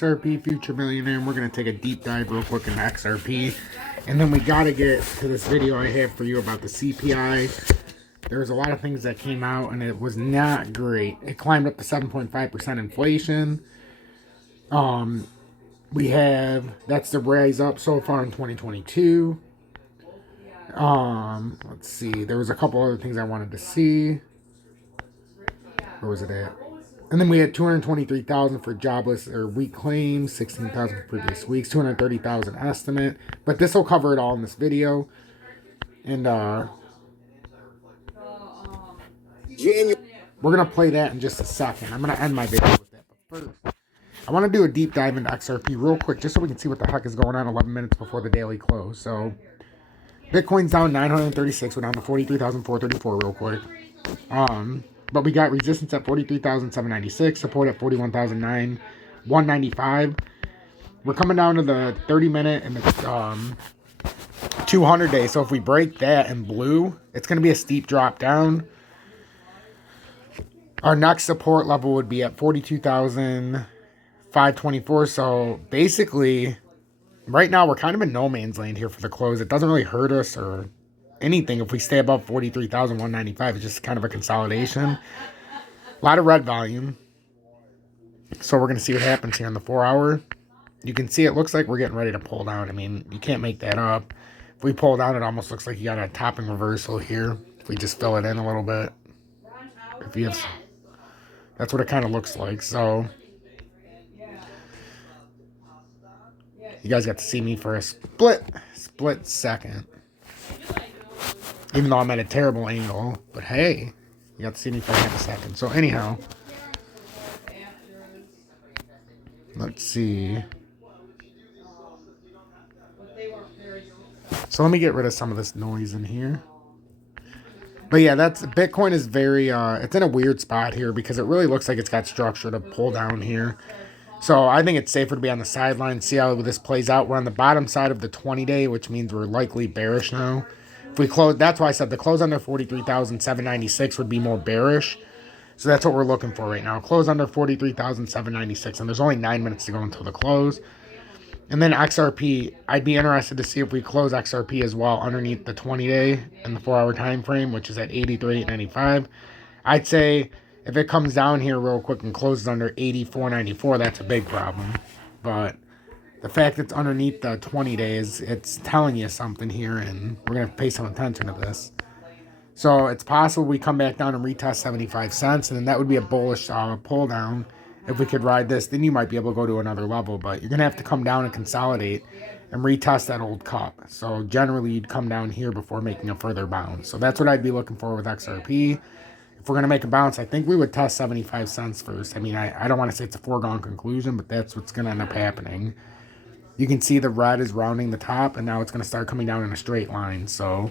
XRP Future Millionaire, and we're going to take a deep dive real quick into XRP. And then we got to get to this video I have for you about the CPI. There's a lot of things that came out, and it was not great. It climbed up to 7.5% inflation. That's the rise up so far in 2022. Let's see. There was a couple other things I wanted to see. Where was it at? And then we had 223,000 for jobless or weak claims, 16,000 for previous weeks, 230,000 estimate. But this will cover it all in this video. And we're going to play that in just a second. I'm going to end my video with that. But first, I want to do a deep dive into XRP real quick just so we can see what the heck is going on 11 minutes before the daily close. So, Bitcoin's down 936. We're down to 43,434 real quick. But we got resistance at 43,796, support at 41,195. We're coming down to the 30-minute and the 200-day. So if we break that in blue, it's going to be a steep drop down. Our next support level would be at 42,524. So basically, right now we're kind of in no man's land here for the close. It doesn't really hurt us or anything if we stay above 43,195. It's just kind of a consolidation. A lot of red volume. So we're going to see what happens here in the 4-hour. You can see it looks like we're getting ready to pull down. I mean, you can't make that up. If we pull down, it almost looks like you got a topping reversal here. If we just fill it in a little bit. If you have, that's what it kind of looks like. So you guys got to see me for a split second. Even though I'm at a terrible angle. But hey, you got to see me for half a second. So anyhow, let's see. So let me get rid of some of this noise in here. But yeah, Bitcoin is very, it's in a weird spot here because it really looks like it's got structure to pull down here. So I think it's safer to be on the sideline, see how this plays out. We're on the bottom side of the 20-day, which means we're likely bearish now. If we close, that's why I said the close under 43,796 would be more bearish. So that's what we're looking for right now. Close under 43,796, and there's only 9 minutes to go until the close. And then XRP, I'd be interested to see if we close XRP as well underneath the 20-day and the 4-hour time frame, which is at 83.95. I'd say if it comes down here real quick and closes under 84.94, that's a big problem. But the fact it's underneath the 20 days, it's telling you something here, and we're going to pay some attention to this. So it's possible we come back down and retest 75 cents, and then that would be a bullish pull down. If we could ride this, then you might be able to go to another level, but you're going to have to come down and consolidate and retest that old cup. So generally, you'd come down here before making a further bounce. So that's what I'd be looking for with XRP. If we're going to make a bounce, I think we would test 75 cents first. I mean, I don't want to say it's a foregone conclusion, but that's what's going to end up happening. You can see the red is rounding the top, and now it's going to start coming down in a straight line. So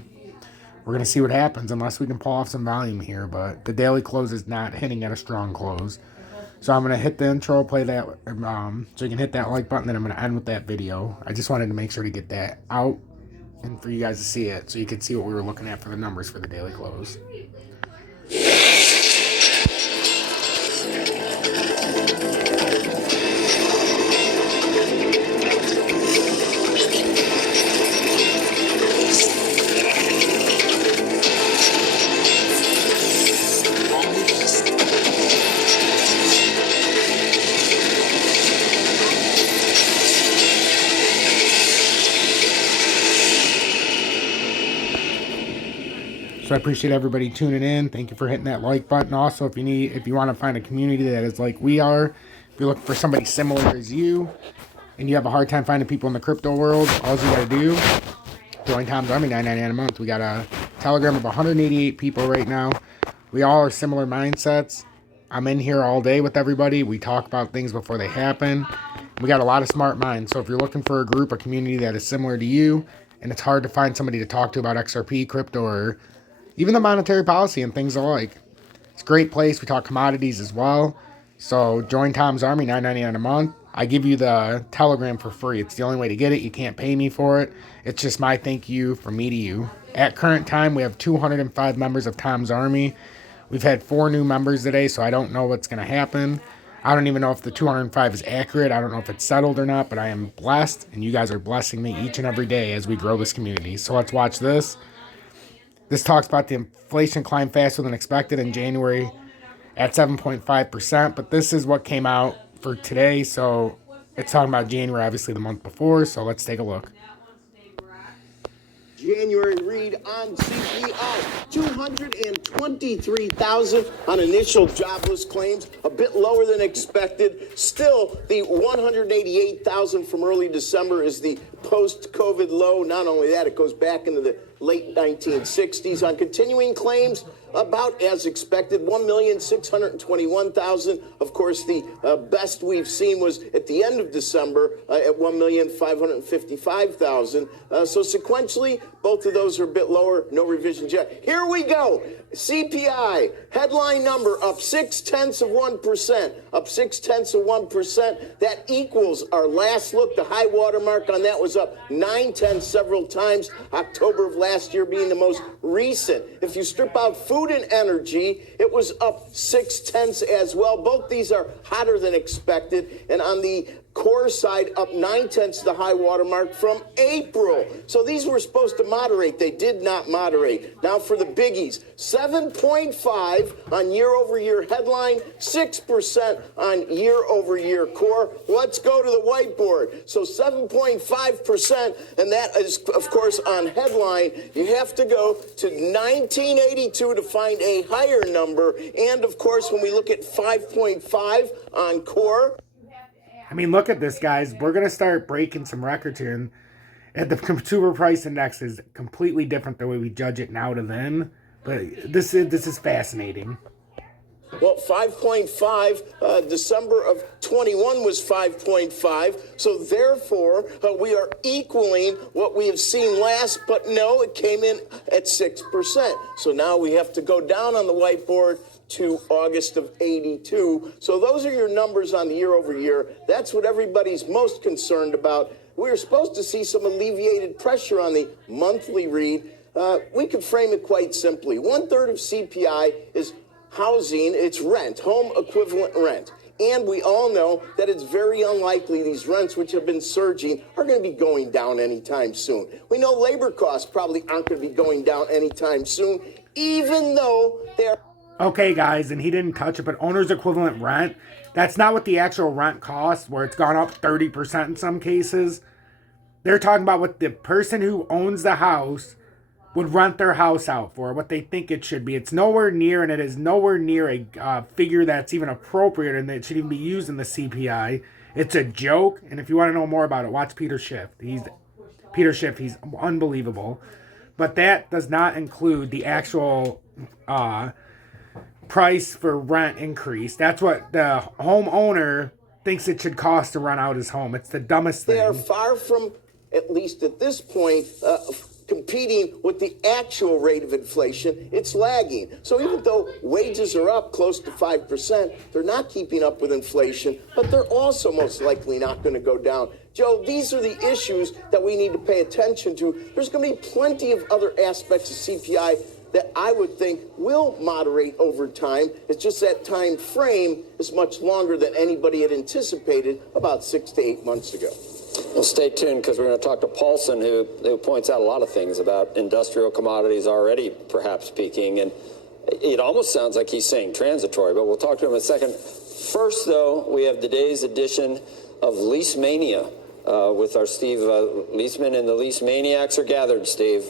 we're going to see what happens unless we can pull off some volume here. But the daily close is not hitting at a strong close. So I'm going to hit the intro, play that, so you can hit that like button, then I'm going to end with that video. I just wanted to make sure to get that out and for you guys to see it so you could see what we were looking at for the numbers for the daily close. So I appreciate everybody tuning in. Thank you for hitting that like button. Also, if you want to find a community that is like we are, if you're looking for somebody similar as you, and you have a hard time finding people in the crypto world, all you got to do, join Tom's Army, $9.99 a month. We got a Telegram of 188 people right now. We all are similar mindsets. I'm in here all day with everybody. We talk about things before they happen. We got a lot of smart minds. So if you're looking for a group, a community that is similar to you, and it's hard to find somebody to talk to about XRP, crypto, or even the monetary policy and things alike, it's a great place. We talk commodities as well. So join Tom's Army, $9.99 a month. I give you the Telegram for free. It's the only way to get it. You can't pay me for it. It's just my thank you from me to you. At current time, we have 205 members of Tom's Army. We've had 4 new members today, so I don't know what's going to happen. I don't even know if the 205 is accurate. I don't know if it's settled or not, but I am blessed, and you guys are blessing me each and every day as we grow this community. So let's watch this. This talks about the inflation climbed faster than expected in January at 7.5%, but this is what came out for today. So it's talking about January, obviously the month before. So let's take a look. January read on CPI, 223,000 on initial jobless claims, a bit lower than expected. Still, the 188,000 from early December is the post-COVID low. Not only that, it goes back into the late 1960s. On continuing claims, about as expected, 1,621,000. Of course, the best we've seen was at the end of December at 1,555,000. So sequentially, both of those are a bit lower. No revisions yet. Here we go. CPI headline number up 0.6%, up 0.6%. That equals our last look. The high water mark on that was up 0.9 several times. October of last year being the most recent. If you strip out food and energy, it was up 0.6 as well. Both these are hotter than expected. And on the core side, up 0.9, the high water mark from April. So these were supposed to moderate. They did not moderate. Now for the biggies, 7.5 on year-over-year headline, 6% on year-over-year core. Let's go to the whiteboard. So 7.5%, and that is, of course, on headline. You have to go to 1982 to find a higher number. And, of course, when we look at 5.5 on core, I mean, look at this, guys. We're going to start breaking some records here. And the consumer price index is completely different the way we judge it now to then. But this is fascinating. Well, 5.5, December of 21 was 5.5. So therefore, we are equaling what we have seen last. But no, it came in at 6%. So now we have to go down on the whiteboard to August of 82. So those are your numbers on the year over year. That's what everybody's most concerned about. We're supposed to see some alleviated pressure on the monthly read. We could frame it quite simply. 1/3 of CPI is housing, it's rent, home equivalent rent. And we all know that it's very unlikely these rents, which have been surging, are going to be going down anytime soon. We know labor costs probably aren't going to be going down anytime soon, even though they're... Okay, guys, and he didn't touch it, but owner's equivalent rent, that's not what the actual rent costs, where it's gone up 30% in some cases. They're talking about what the person who owns the house would rent their house out for, what they think it should be. It's nowhere near, and it is nowhere near a figure that's even appropriate and that should even be used in the CPI. It's a joke, and if you want to know more about it, watch Peter Schiff. He's unbelievable. But that does not include the actual price for rent increase. That's what the homeowner thinks it should cost to rent out his home. It's the dumbest thing. They are far from, at least at this point, competing with the actual rate of inflation. It's lagging. So even though wages are up close to 5%, they're not keeping up with inflation, but they're also most likely not going to go down. Joe, these are the issues that we need to pay attention to. There's going to be plenty of other aspects of CPI that I would think will moderate over time. It's just that time frame is much longer than anybody had anticipated about 6 to 8 months ago. Well, stay tuned, because we're going to talk to Paulson, who points out a lot of things about industrial commodities already perhaps peaking. And it almost sounds like he's saying transitory, but we'll talk to him in a second. First, though, we have today's edition of Lease Mania with our Steve Leisman, and the Lease Maniacs are gathered, Steve.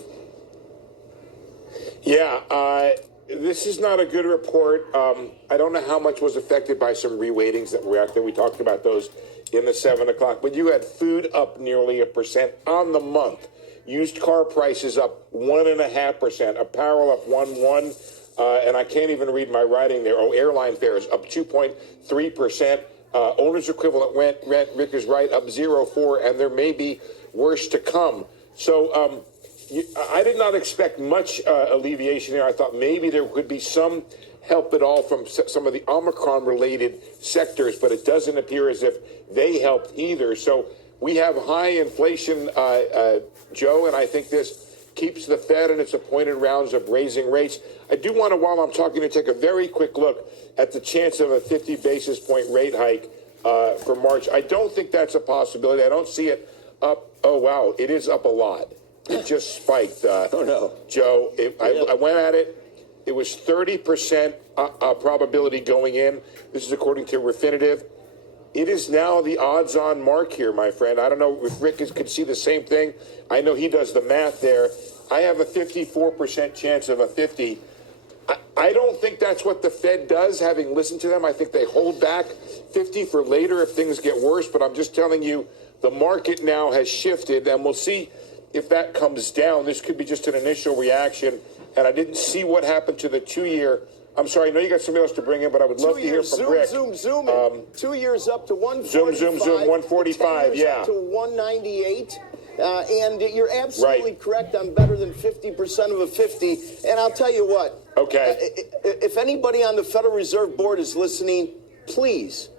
Yeah, this is not a good report. I don't know how much was affected by some reweightings that were out there. We talked about those in the 7 o'clock. But you had food up nearly 1% on the month. Used car prices up 1.5%. Apparel up 1.1%. And I can't even read my writing there. Oh, airline fares up 2.3%. Owner's equivalent rent, Rick is right, up 0.4%. And there may be worse to come. So I did not expect much alleviation there. I thought maybe there could be some help at all from some of the Omicron-related sectors, but it doesn't appear as if they helped either. So we have high inflation, Joe, and I think this keeps the Fed in its appointed rounds of raising rates. I do want to, while I'm talking, to take a very quick look at the chance of a 50 basis point rate hike for March. I don't think that's a possibility. I don't see it up. Oh, wow. It is up a lot. It just spiked. Oh, no. Joe, I went at it. It was 30% probability going in. This is according to Refinitiv. It is now the odds-on mark here, my friend. I don't know if Rick could see the same thing. I know he does the math there. I have a 54% chance of a 50. I don't think that's what the Fed does, having listened to them. I think they hold back 50 for later if things get worse. But I'm just telling you, the market now has shifted, and we'll see if that comes down. This could be just an initial reaction. And I didn't see what happened to the 2-year. I'm sorry, I know you got somebody else to bring in, but I would love to hear from Rick. Zoom. 2 years up to 145. Zoom, 145, 10 years yeah. up to 198. And you're absolutely correct. I'm better than 50% of a 50. And I'll tell you what. Okay. If anybody on the Federal Reserve Board is listening, please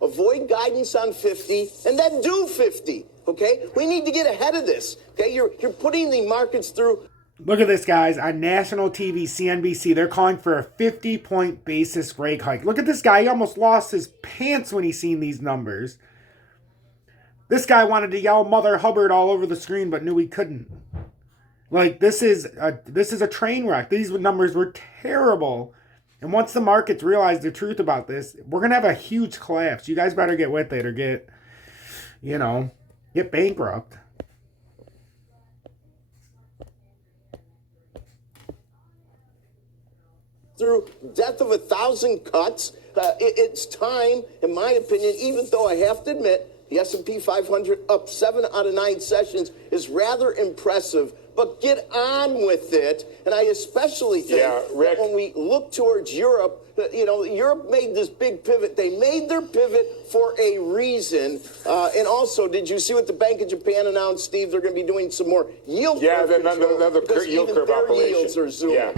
avoid guidance on 50 and then do 50. Okay? We need to get ahead of this. Okay? You're putting the markets through. Look at this, guys. On national TV, CNBC, they're calling for a 50-point basis rate hike. Look at this guy. He almost lost his pants when he seen these numbers. This guy wanted to yell Mother Hubbard all over the screen, but knew he couldn't. Like, this is a train wreck. These numbers were terrible. And once the markets realize the truth about this, we're going to have a huge collapse. You guys better get with it or get bankrupt. Through death of 1,000 cuts. It's time, in my opinion, even though I have to admit, the S&P 500 up 7 out of 9 sessions is rather impressive. But get on with it. And I especially think that when we look towards Europe, Europe made this big pivot. They made their pivot for a reason. And also, did you see what the Bank of Japan announced, Steve? They're going to be doing some more yield curve control. Another yield curve operation. Yields are zooming. Yeah.